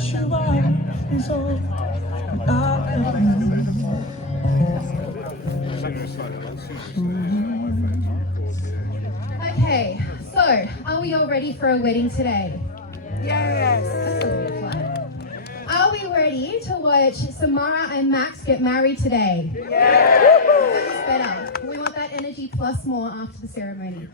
you are is all I ever need. Okay, so are we all ready for a wedding today? Yes. Are we ready to watch Samara and Max get married today? That is better. We want that energy plus more after the ceremony.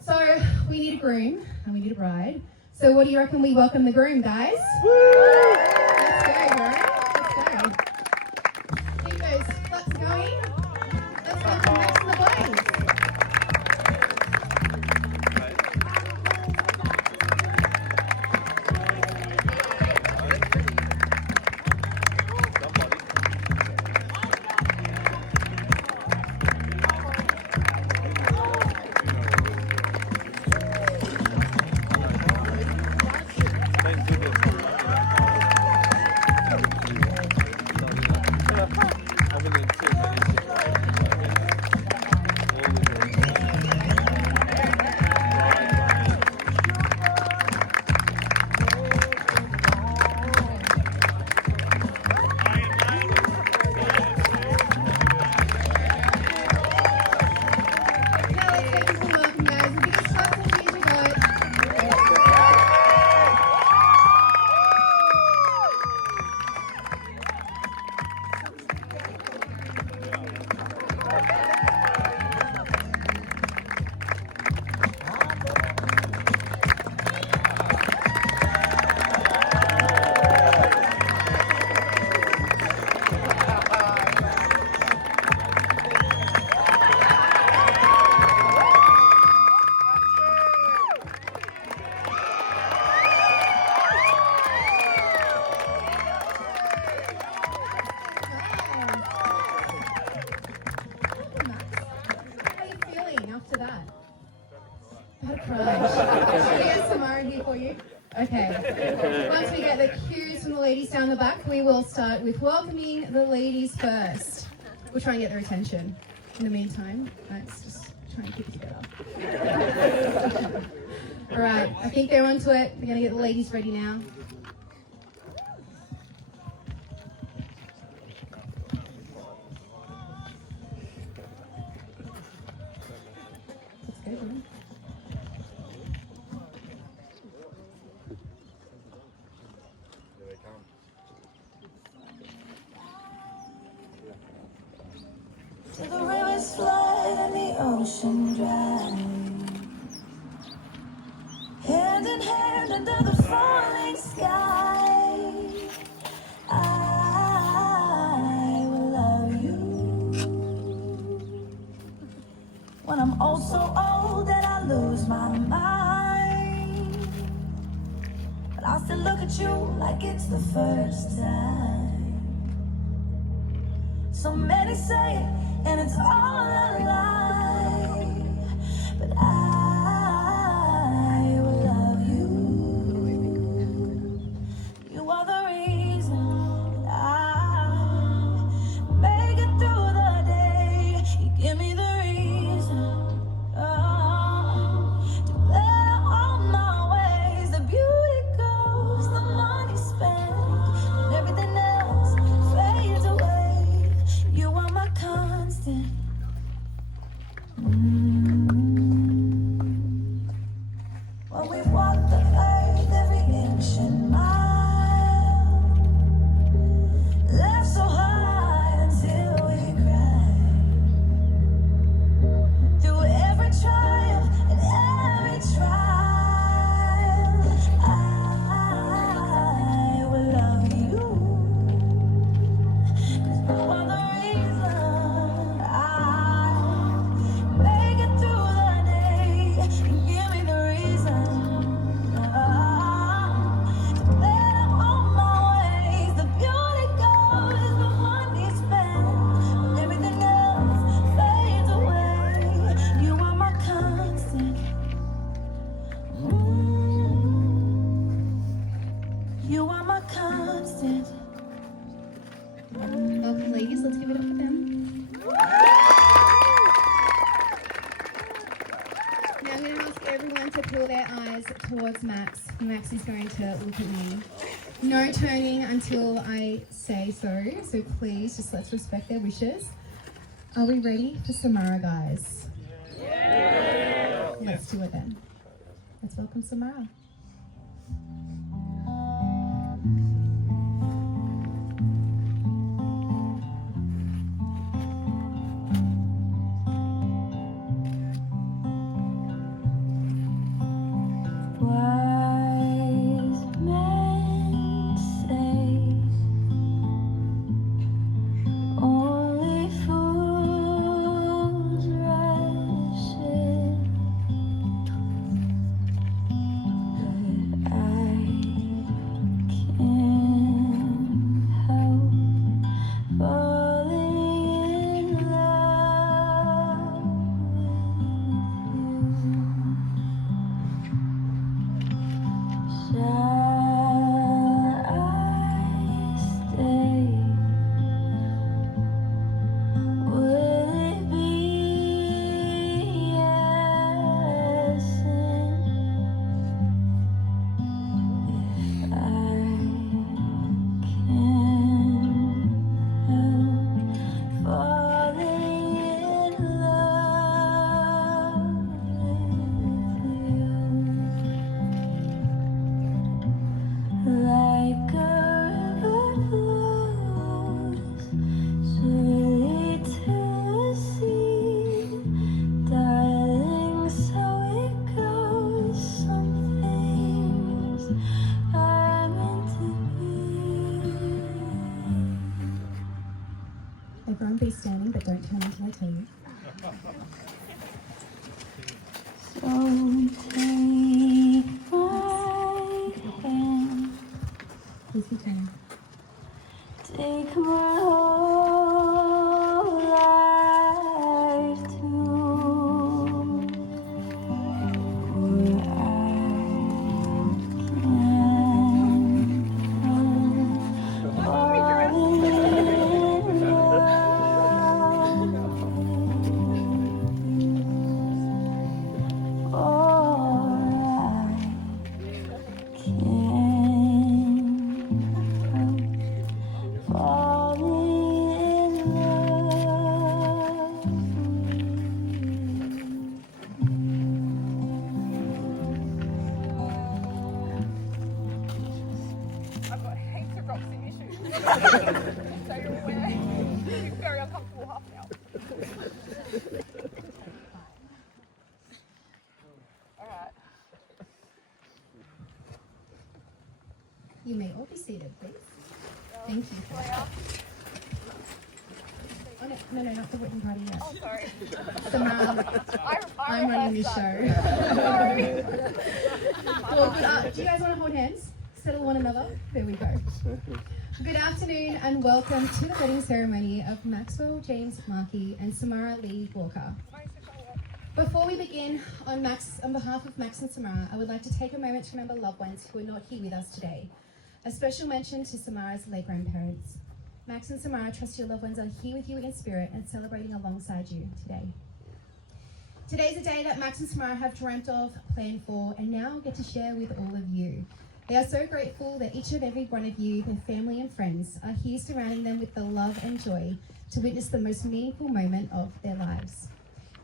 So we need a groom and we need a bride. So what do you reckon we welcome the groom, guys? Let's go, bro. Let's go. Keep those claps going. Let's welcome Max and the boys. Okay, once we get the cues from the ladies down the back, we will start with welcoming the ladies first. We'll try and get their attention. In the meantime, let's just try and keep it together. All right, I think they're onto it. We're going to get the ladies ready now. Let's go, John. To the rivers flood and the ocean dry, hand in hand under the falling sky, I will love you. When I'm oh so old that I lose my mind, but I'll still look at you like it's the first time. So many say it, and it's all a lie, but I will love you. You are the reason that I make it through the day. You give me the reason to bear all my ways. The beauty goes, the money spent, and everything else fades away. You are my constant. Well, we've walked the earth every inch and mile, laughed so hard until we cried. Through every triumph and every trial, I will love you. 'Cause you are the reason I make it through the day. You give me the reason to bear all my ways. The beauty goes, the money spent, when everything else fades away. You are my constant. You are my constant. Welcome, ladies. Let's give it up for them. Now I'm going to ask everyone to pull their eyes towards Max. Max is going to look at me. No turning until I say so. So please, just let's respect their wishes. Are we ready for Samara, guys? Yeah. Let's do it then. Let's welcome Samara. Wise men say only fools rush in, but I can't help falling in love with you. Shall I stay? Will it be a sin if I can't help falling in love with you? Like a river flows surely to the sea, darling, so it goes. Some things are meant to be. Everyone be standing, but don't turn until I tell you. So take my hand, Please be turning. take my whole life too, for I can't help falling in love with you. Oh, I can't help falling in love I've got heaps of rocks in issues. So you're aware. It's very uncomfortable half now. Alright. You may all be seated, please. Thank you. Oh, no, not the wedding party yet. Oh, sorry. Samara, I'm running this show. Sorry. Well, do you guys want to hold hands? Settle one another? There we go. Good afternoon and welcome to the wedding ceremony of Maxwell James Markey and Samara Lee Walker. Before we begin, on behalf of Max and Samara, I would like to take a moment to remember loved ones who are not here with us today. A special mention to Samara's late grandparents. Max and Samara, trust your loved ones are here with you in spirit and celebrating alongside you today. Today's a day that Max and Samara have dreamt of, planned for, and now get to share with all of you. They are so grateful that each and every one of you, their family and friends, are here surrounding them with the love and joy to witness the most meaningful moment of their lives.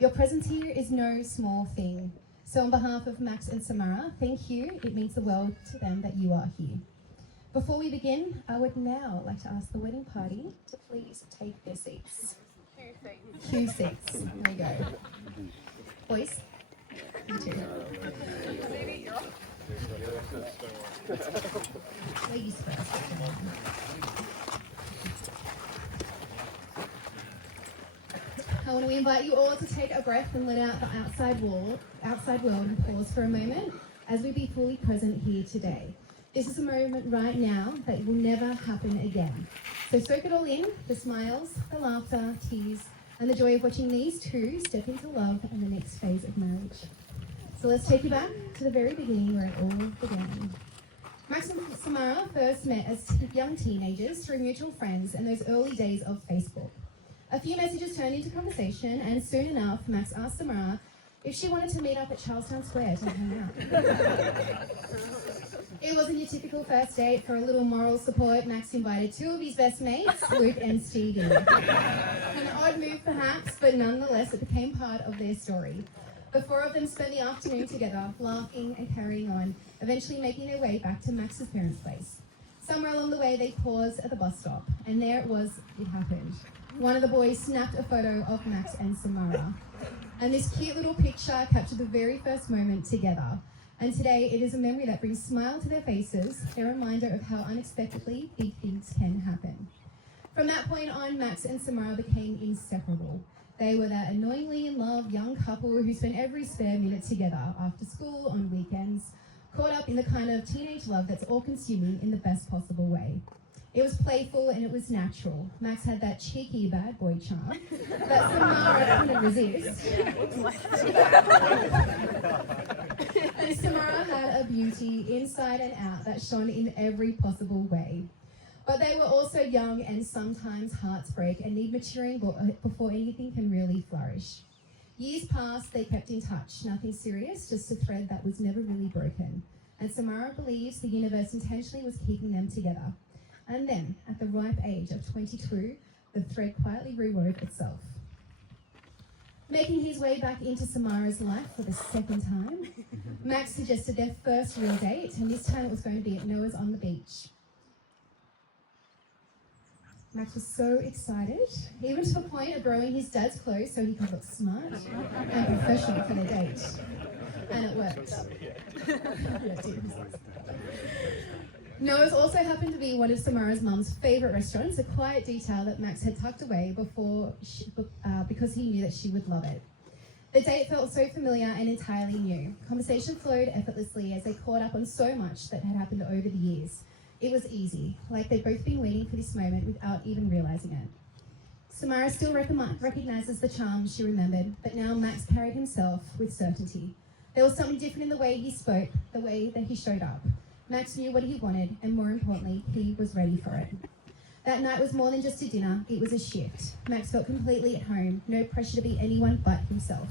Your presence here is no small thing. So on behalf of Max and Samara, thank you. It means the world to them that you are here. Before we begin, I would now like to ask the wedding party to please take their seats. Cue seats. There we go. Boys, you too. Ladies first. I want to invite you all to take a breath and let out the outside world and pause for a moment as we be fully present here today. This is a moment right now that will never happen again. So soak it all in, the smiles, the laughter, tears, and the joy of watching these two step into love and the next phase of marriage. So let's take you back to the very beginning where it all began. Max and Samara first met as young teenagers through mutual friends in those early days of Facebook. A few messages turned into conversation, and soon enough, Max asked Samara if she wanted to meet up at Charlestown Square to hang out. It wasn't your typical first date. For a little moral support, Max invited two of his best mates, Luke and Stevie. An odd move perhaps, but nonetheless it became part of their story. The four of them spent the afternoon together, laughing and carrying on, eventually making their way back to Max's parents' place. Somewhere along the way they paused at the bus stop, and there it was, it happened. One of the boys snapped a photo of Max and Samara. And this cute little picture captured the very first moment together. And today it is a memory that brings a smile to their faces, a reminder of how unexpectedly big things can happen. From that point on, Max and Samara became inseparable. They were that annoyingly in love young couple who spent every spare minute together, after school, on weekends, caught up in the kind of teenage love that's all-consuming in the best possible way. It was playful and it was natural. Max had that cheeky bad boy charm that Samara couldn't resist. And Samara had a beauty inside and out that shone in every possible way. But they were also young and sometimes hearts break and need maturing before anything can really flourish. Years passed, they kept in touch. Nothing serious, just a thread that was never really broken. And Samara believes the universe intentionally was keeping them together. And then, at the ripe age of 22, the thread quietly rewove itself. Making his way back into Samara's life for the second time, Max suggested their first real date, and this time it was going to be at Noah's on the beach. Max was so excited, even to the point of borrowing his dad's clothes so he could look smart and professional for the date. And it worked. Noah's also happened to be one of Samara's mum's favourite restaurants, a quiet detail that Max had tucked away because he knew that she would love it. The date felt so familiar and entirely new. Conversation flowed effortlessly as they caught up on so much that had happened over the years. It was easy, like they'd both been waiting for this moment without even realising it. Samara still recognises the charm she remembered, but now Max carried himself with certainty. There was something different in the way he spoke, the way that he showed up. Max knew what he wanted, and more importantly, he was ready for it. That night was more than just a dinner, it was a shift. Max felt completely at home, no pressure to be anyone but himself.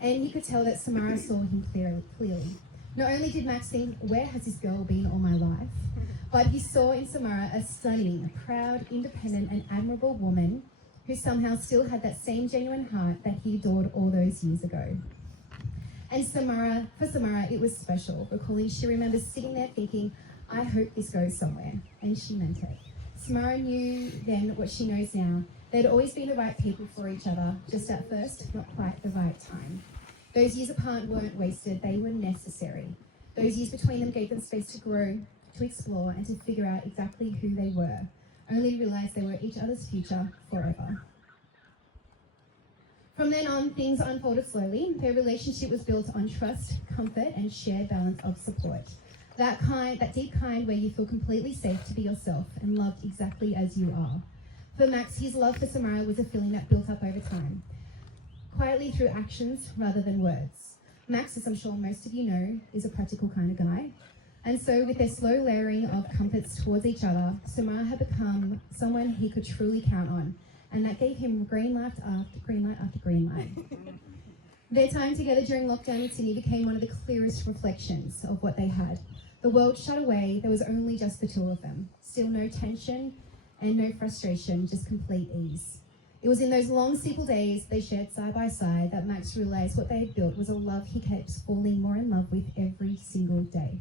And he could tell that Samara saw him clearly. Not only did Max think, where has this girl been all my life? But he saw in Samara a stunning, proud, independent and admirable woman who somehow still had that same genuine heart that he adored all those years ago. And for Samara, it was special, recalling she remembers sitting there thinking, I hope this goes somewhere, and she meant it. Samara knew then what she knows now. They'd always been the right people for each other, just at first, not quite the right time. Those years apart weren't wasted, they were necessary. Those years between them gave them space to grow, to explore, and to figure out exactly who they were, only to realise they were each other's future forever. From then on, things unfolded slowly. Their relationship was built on trust, comfort, and shared balance of support. That deep kind where you feel completely safe to be yourself and loved exactly as you are. For Max, his love for Samara was a feeling that built up over time, quietly through actions rather than words. Max, as I'm sure most of you know, is a practical kind of guy. And so with their slow layering of comforts towards each other, Samara had become someone he could truly count on. And that gave him green light after green light after green light. Their time together during lockdown in Sydney became one of the clearest reflections of what they had. The world shut away, there was only just the two of them. Still no tension and no frustration, just complete ease. It was in those long, simple days they shared side by side that Max realised what they had built was a love he kept falling more in love with every single day.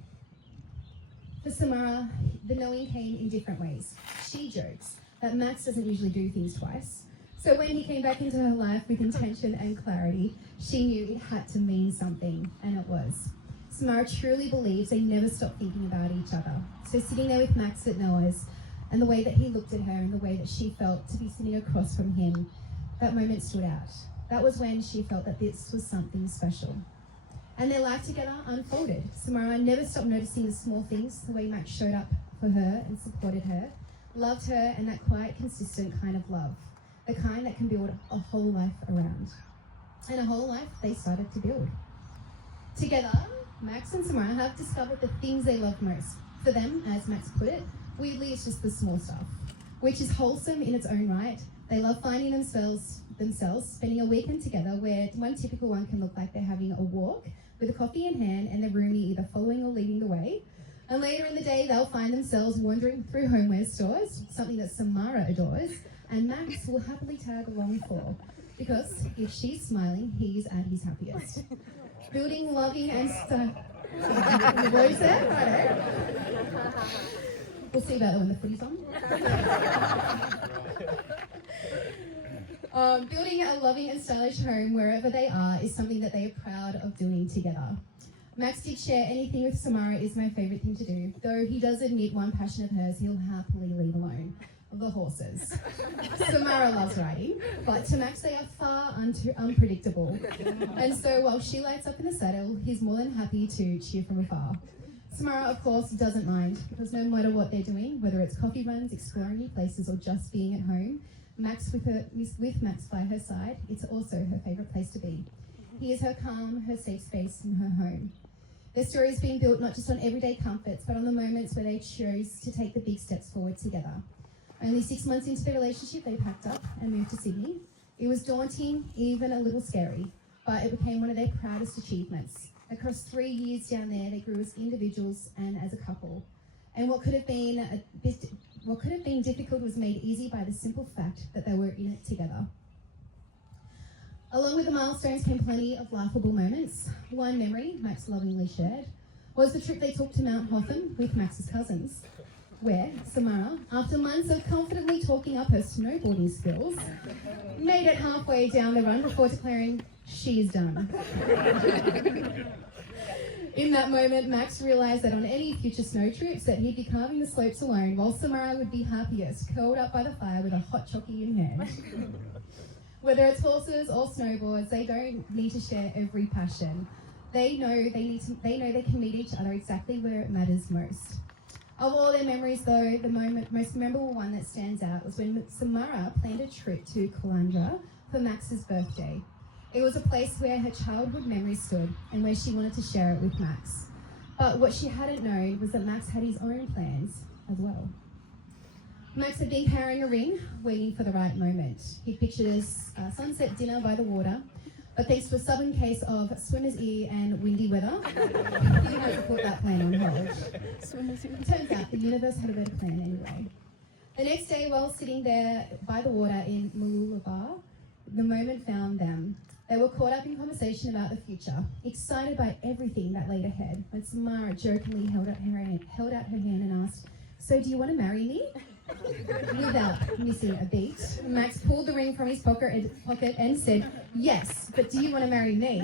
For Samara, the knowing came in different ways. She jokes that Max doesn't usually do things twice. So when he came back into her life with intention and clarity, she knew it had to mean something, and it was. Samara truly believes they never stopped thinking about each other. So sitting there with Max at Noah's, and the way that he looked at her and the way that she felt to be sitting across from him, that moment stood out. That was when she felt that this was something special. And their life together unfolded. Samara never stopped noticing the small things, the way Max showed up for her and supported her, loved her, and that quiet, consistent kind of love, the kind that can build a whole life around. And a whole life they started to build. Together, Max and Samara have discovered the things they love most. For them, as Max put it, weirdly it's just the small stuff, which is wholesome in its own right. They love finding themselves spending a weekend together where one typical one can look like they're having a walk with a coffee in hand and the roomie either following or leading the way. And later in the day, they'll find themselves wandering through homeware stores, something that Samara adores, and Max will happily tag along for. Because if she's smiling, he's at his happiest. Building loving and the words there? Righto. We'll see about that when the footy's on. Building a loving and stylish home wherever they are is something that they are proud of doing together. Max did share anything with Samara is my favourite thing to do, though he does admit one passion of hers he'll happily leave alone. The horses. Samara loves riding, but to Max they are far unpredictable. And so while she lights up in the saddle, he's more than happy to cheer from afar. Samara, of course, doesn't mind, because no matter what they're doing, whether it's coffee runs, exploring new places, or just being at home, Max with Max by her side, it's also her favourite place to be. He is her calm, her safe space, and her home. Their story is being built not just on everyday comforts, but on the moments where they chose to take the big steps forward together. Only 6 months into the relationship, they packed up and moved to Sydney. It was daunting, even a little scary, but it became one of their proudest achievements. Across 3 years down there, they grew as individuals and as a couple. And what could have been difficult was made easy by the simple fact that they were in it together. Along with the milestones came plenty of laughable moments. One memory Max lovingly shared was the trip they took to Mount Hotham with Max's cousins, where Samara, after months of confidently talking up her snowboarding skills, made it halfway down the run before declaring, she's done. In that moment, Max realised that on any future snow trips that he'd be carving the slopes alone, while Samara would be happiest, curled up by the fire with a hot chockey in hand. Whether it's horses or snowboards, they don't need to share every passion. They know they can meet each other exactly where it matters most. Of all their memories though, the most memorable one that stands out was when Samara planned a trip to Caloundra for Max's birthday. It was a place where her childhood memories stood and where she wanted to share it with Max. But what she hadn't known was that Max had his own plans as well. Max had been carrying a ring, waiting for the right moment. He'd pictured a sunset dinner by the water, but thanks to a stubborn case of swimmer's ear and windy weather, he didn't have to put that plan on hold. Turns out the universe had a better plan anyway. The next day, while sitting there by the water in Mooloolaba, the moment found them. They were caught up in conversation about the future, excited by everything that laid ahead, when Samara jokingly held out her hand and asked, "So do you want to marry me?" Without missing a beat, Max pulled the ring from his pocket and said, "Yes, but do you want to marry me?"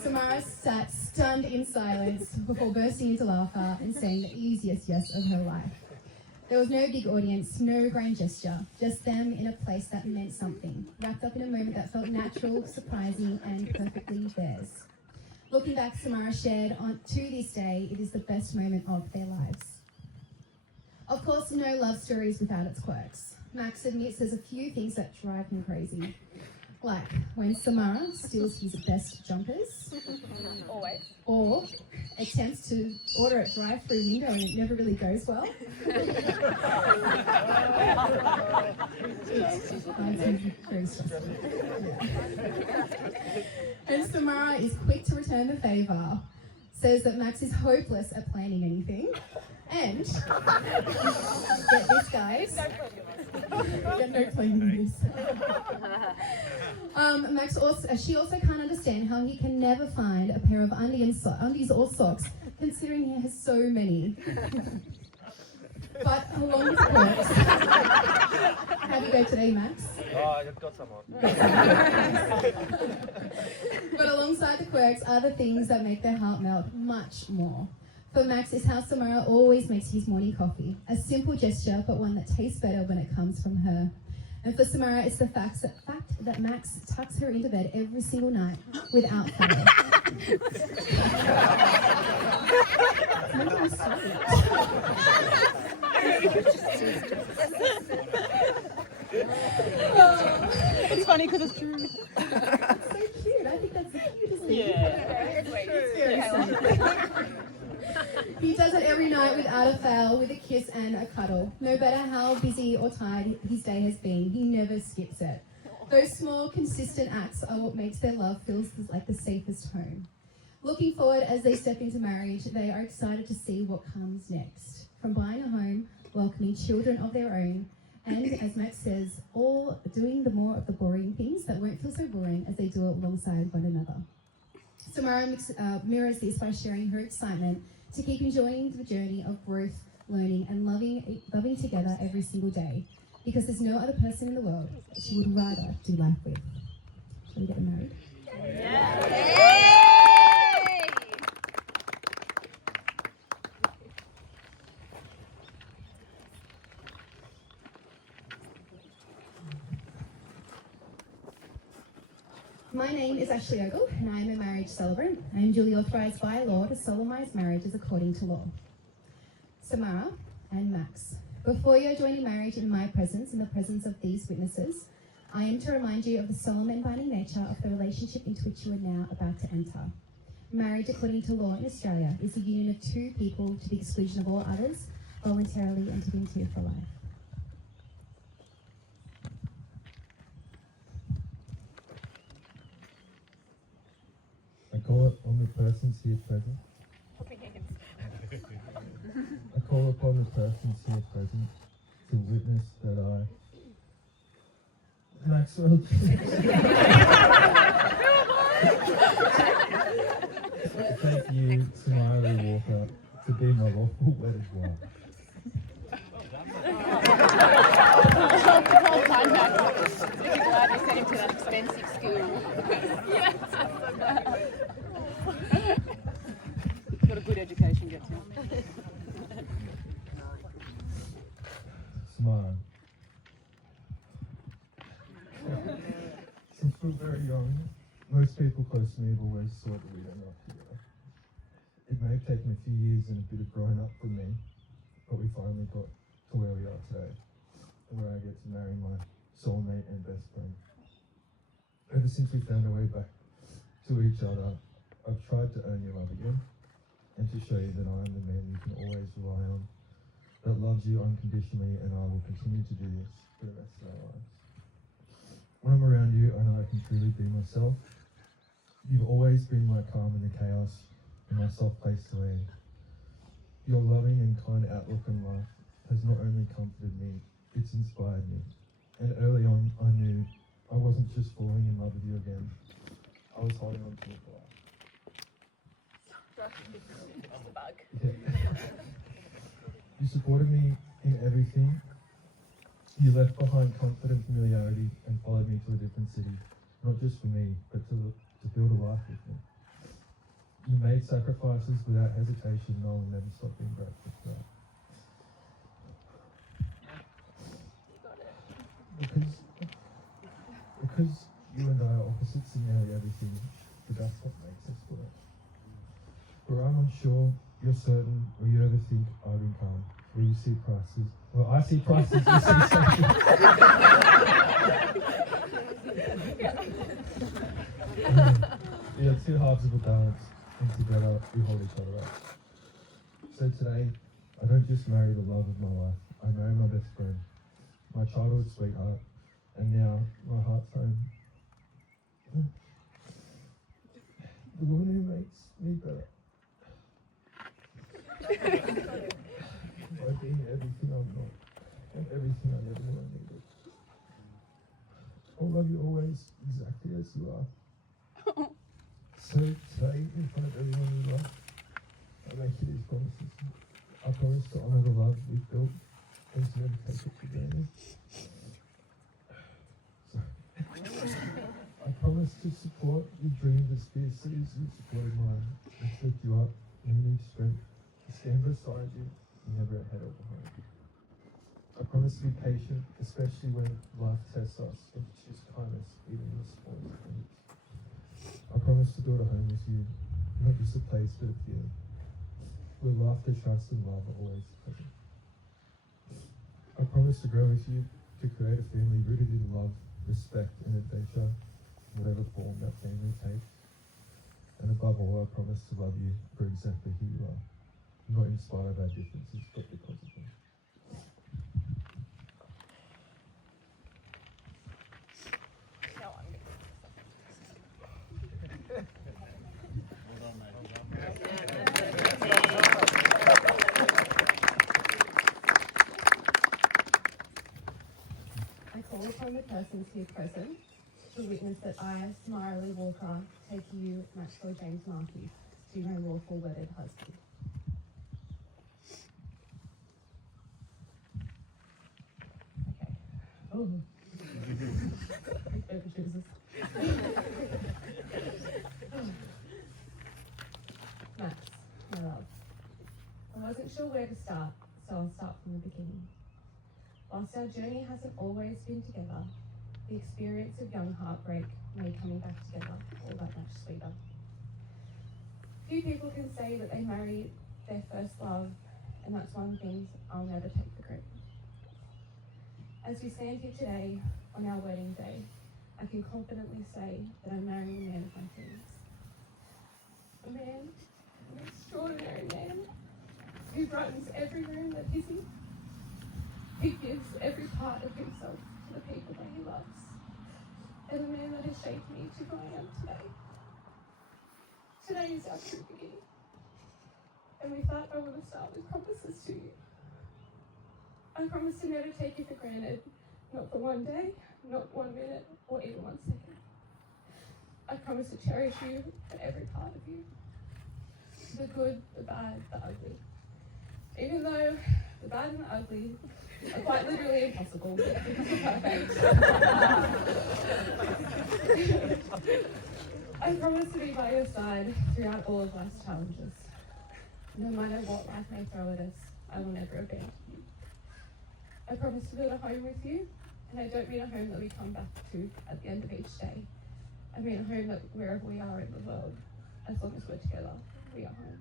Samara sat stunned in silence before bursting into laughter and saying the easiest yes of her life. There was no big audience, no grand gesture, just them in a place that meant something, wrapped up in a moment that felt natural, surprising, and perfectly theirs. Looking back, Samara shared, to this day, it is the best moment of their lives. Of course, no love story is without its quirks. Max admits there's a few things that drive him crazy. Like when Samara steals his best jumpers. Always. Or attempts to order a drive-through window and it never really goes well. Very stressful. Yeah. And Samara is quick to return the favour. Says that Max is hopeless at planning anything. And, get this guys, get no planning this. She also can't understand how he can never find a pair of undies or socks, considering he has so many. But along with quirks, how do you go today, Max? I've got some on. But alongside the quirks are the things that make their heart melt much more. For Max, is how Samara always makes his morning coffee. A simple gesture, but one that tastes better when it comes from her. And for Samara, it's the fact that Max tucks her into bed every single night without fail. It's funny because it's true. It's so cute. I think that's the cutest thing. He does it every night without a fail, with a kiss and a cuddle. No matter how busy or tired his day has been, he never skips it. Those small, consistent acts are what makes their love feel like the safest home. Looking forward as they step into marriage, they are excited to see what comes next. From buying a home, welcoming children of their own, and as Max says, all doing the more of the boring things that won't feel so boring as they do it alongside one another. Samara mirrors this by sharing her excitement to keep enjoying the journey of growth, learning, and loving together every single day, because there's no other person in the world that she would rather do life with. Shall we get them married? My name is Ashley Ogle, and I am a marriage celebrant. I am duly authorised by law to solemnise marriages according to law. Samara and Max, before you are joining marriage in my presence, in the presence of these witnesses, I am to remind you of the solemn and binding nature of the relationship into which you are now about to enter. Marriage, according to law in Australia, is the union of two people to the exclusion of all others, voluntarily entered into for life. I call upon the persons here present. I call upon the persons here present to witness that I, Maxwell, thank you, Samara Walker, to be my lawful wedded wife. Whole time back. You're glad you sent him to that expensive school. Got a good education, gets him. Samara. Since we're very young, most people close to me have always thought that we'd end up together. It may have taken a few years and a bit of growing up for me, but we finally got to where we are today, and where I get to marry my soulmate and best friend. Ever since we found our way back to each other, I've tried to earn your love again, and to show you that I am the man you can always rely on, that loves you unconditionally, and I will continue to do this for the rest of our lives. When I'm around you, I know I can truly be myself. You've always been my calm in the chaos, and my soft place to land. Your loving and kind outlook on life has not only comforted me, it's inspired me. And early on, I knew I wasn't just falling in love with you again. I was holding on to it for life. Yeah. You supported me in everything. You left behind comfort and familiarity and followed me to a different city, not just for me, but to build a life with me. You made sacrifices without hesitation, and I will never stop being grateful for that. Because you and I are opposites in nearly everything, but that's what makes us work. Where I'm unsure, you're certain, or you overthink, I've been calm. Where you see prices, well, I see prices, you see safety. Yeah, two halves of a balance, and together we hold each other up. So today, I don't just marry the love of my life, I marry my best friend, my childhood sweetheart, and now my heart's home. The woman who makes me better. By being everything I'm not, and everything I never knew I needed. I'll love you always, exactly as you are. So today, in front of everyone you love, I make you these promises. I promise to honour the love we've built and to never take it for granted. I promise to support your dreams as fiercely as you supported mine, and to lift you up when you need strength, to stand beside you and never ahead or behind. I promise to be patient, especially when life tests us, and to choose kindness even in the smallest things. I promise to build a home with you, not just a place but a feeling, where laughter, trust and love are always present. I promise to grow with you, to create a family rooted in love, respect and adventure, whatever form that family takes. And above all, I promise to love you for exactly who you are, not in spite of our differences, but because of them. persons here present to witness that I, Samara Walker, take you, Maxwell James Markey, to be my lawful wedded husband. Okay. Oh. Baby Jesus. Max, my love. I wasn't sure where to start, so I'll start from the beginning. Whilst our journey hasn't always been together, the experience of young heartbreak made coming back together all that much sweeter. Few people can say that they married their first love, and that's one thing I'll never take for granted. As we stand here today on our wedding day, I can confidently say that I'm marrying the man of my dreams. A man, an extraordinary man, who brightens every room that is in. He gives every part of himself to the people that he loves. And the man that has shaped me to who I am today. Today is our true beginning. And with that, I want to start with promises to you. I promise to never take you for granted, not for one day, not 1 minute, or even 1 second. I promise to cherish you for every part of you. The good, the bad, the ugly. Even though the bad and the ugly are quite literally impossible because of perfect. I promise to be by your side throughout all of life's challenges. No matter what life may throw at us, I will never abandon you. I promise to build a home with you, and I don't mean a home that we come back to at the end of each day. I mean a home that wherever we are in the world, as long as we're together, we are home.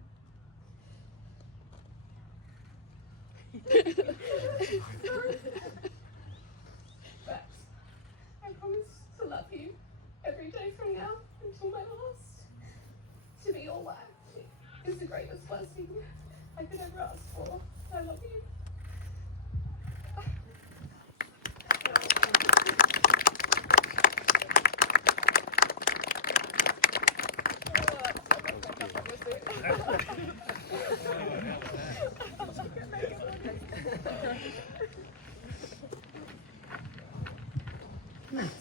But I promise to love you every day from now until my last. To be your wife is the greatest blessing I could ever ask for. I love you. Max,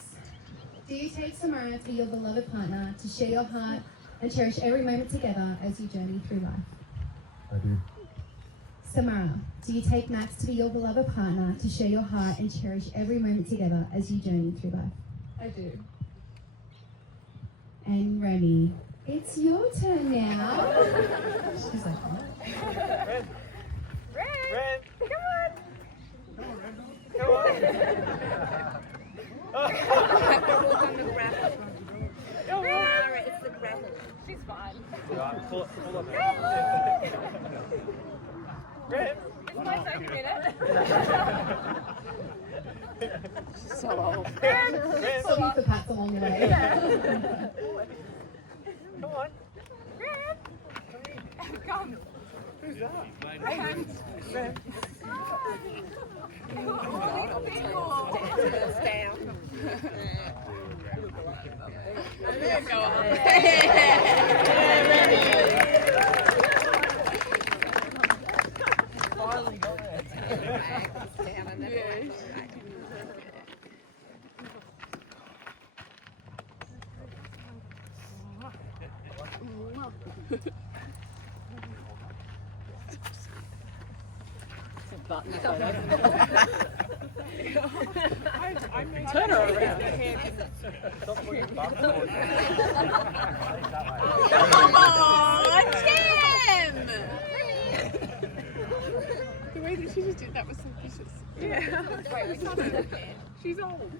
do you take Samara to be your beloved partner, to share your heart and cherish every moment together as you journey through life? I do. Samara, do you take Max to be your beloved partner, to share your heart and cherish every moment together as you journey through life? I do. And Remy, it's your turn now. She's like, what? Red, come on. Come on. Oh. Have to walk on the gravel. Mara, it's the gravel. She's fine. Pull up. Red, it's my second minute. So old. So you for pats along the way. Come on. Red, come. Who's that? Red. Little people. Down. Go on. Finally got it. Down and then Turn her around. Stop putting your bum forward. oh, Tim! The way that she just did that was so vicious. Yeah. Wait, we can't do that. She's old.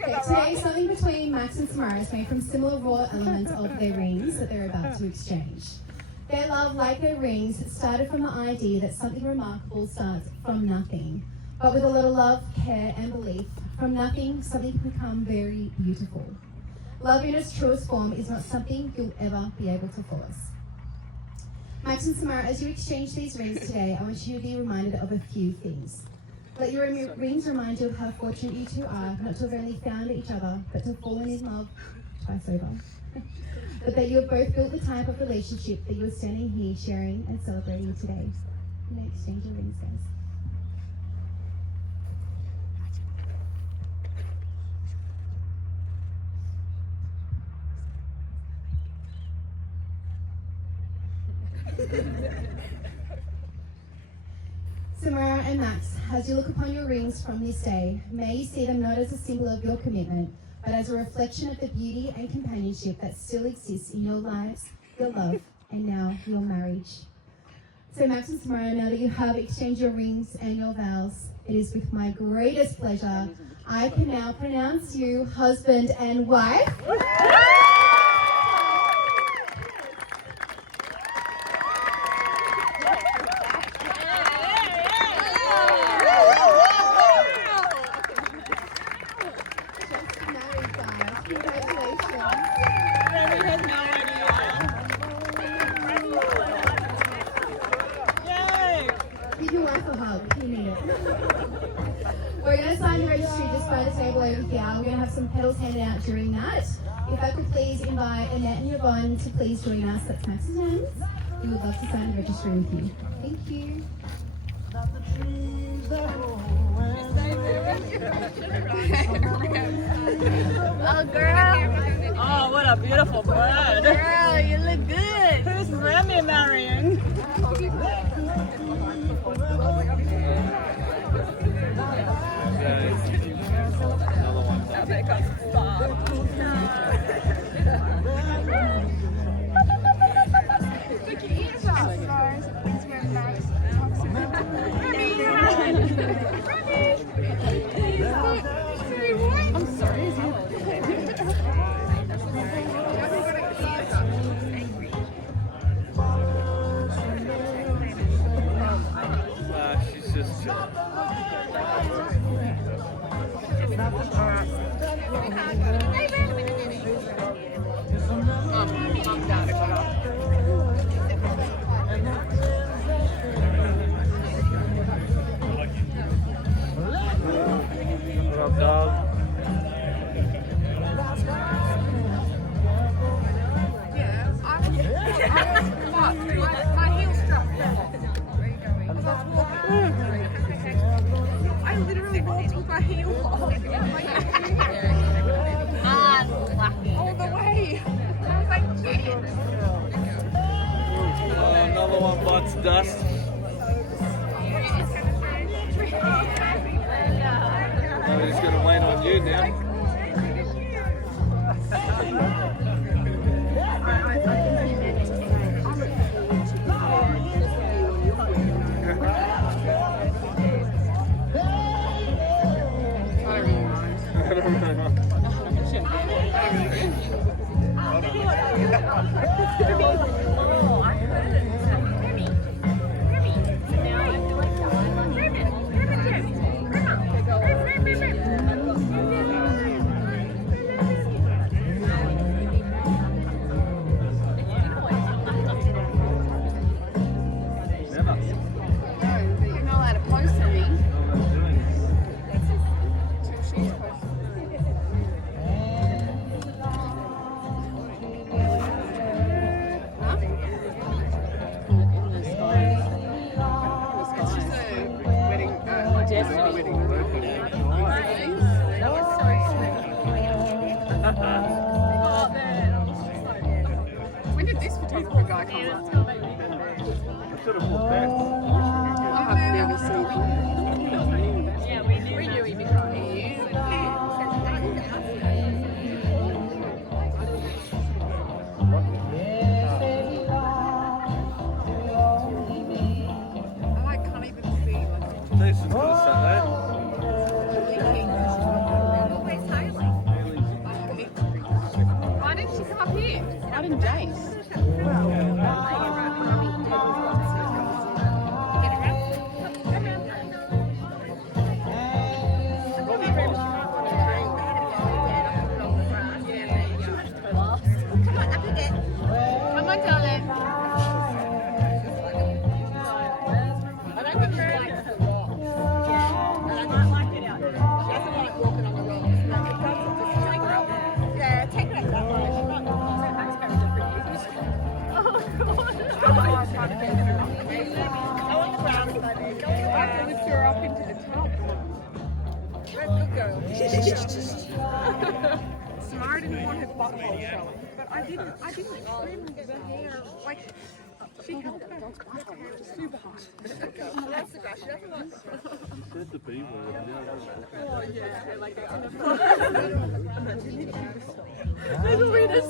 Okay, today, something between Max and Samara is made from similar raw elements of their rings that they're about to exchange. Their love, like their rings, started from the idea that something remarkable starts from nothing. But with a little love, care, and belief, from nothing, something can become very beautiful. Love in its truest form is not something you'll ever be able to force. Max and Samara, as you exchange these rings today, I want you to be reminded of a few things. Let your rings remind you of how fortunate you two are, not to have only found each other, but to have fallen in love twice over. But that you have both built the type of relationship that you are standing here sharing and celebrating today. You may exchange your rings, guys. Samara and Max, as you look upon your rings from this day, may you see them not as a symbol of your commitment, but as a reflection of the beauty and companionship that still exists in your lives, your love, and now your marriage. So Max and Samara, now that you have exchanged your rings and your vows, it is with my greatest pleasure I can now pronounce you husband and wife. Give your wife a hug if you need it. We're going to sign the registry just by the table over here. We're going to have some petals handed out during that. If I could please invite Annette and Yvonne to please join us. That's Max's hands. We would love to sign the registry with you. Thank you. Oh, girl. Oh, what a beautiful bride. Girl, you look good. Who's Remy marrying? She's just chilling. What up, dog? My heels struck. I literally walked with my heels off. All the way. Thank you. Another one bites dust. Nobody's gonna wait on you now. I don't know. You're not allowed to post to me. She's posted. When did this photographer guy come up? I've never seen him. Yeah, we knew he'd be coming. I can't even see. Decent for a Sunday. Why didn't she come up here? Why didn't Jace? Come on, darling. I don't think she likes her rock. And I might like it out here. She doesn't like walking on the rocks. Like, it doesn't just take her up there. Yeah, take her up that way. She might not want to. Max carries her pretty easy. Oh, God. I want the brown side. I have to lift her up into the top. Good girl. Samara didn't want her butthole showing, but I didn't trim the hair like She held it back. Super hard. That's the guy. She doesn't like. Said the B word. Oh yeah, like that's in the front. Little readers.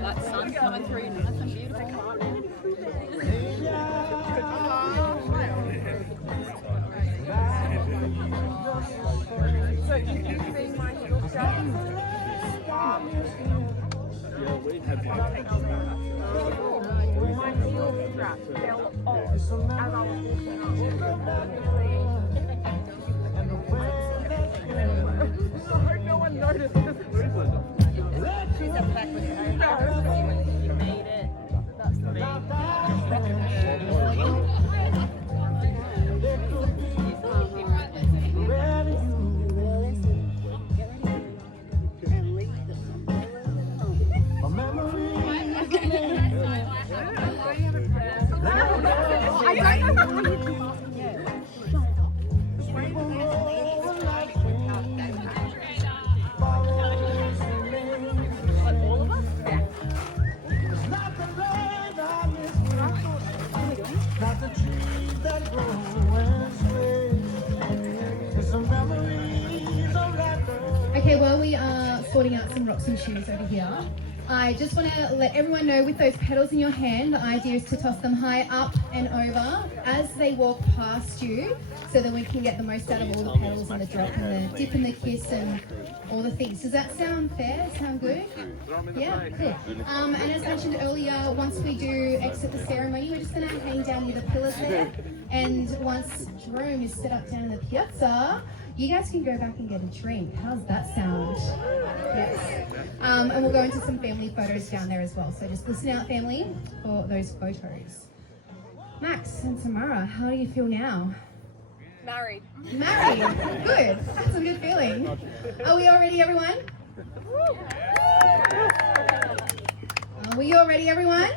That sun's coming through nice and beautiful. So you can see my heel strap. Yeah, we have My heel strap fell off as I was walking up. I hope no one noticed. She's at the back with it. No. You made it. That's the main. Okay, while we are sorting out some rocks and shoes over here, I just want to let everyone know with those petals in your hand, the idea is to toss them high up and over as they walk past you, so that we can get the most out of all the petals and the drop and the dip and the kiss and all the things. Does that sound fair? Sound good? Yeah, cool. And as mentioned earlier, once we do exit the ceremony, we're just going to hang down near the pillars there. And once Jerome is set up down in the piazza, you guys can go back and get a drink. How's that sound? Yes. And we'll go into some family photos down there as well. So just listen out, family, for those photos. Max and Samara, how do you feel now? Married. Married. Good. That's a good feeling. Are we all ready, everyone? Are we all ready, everyone?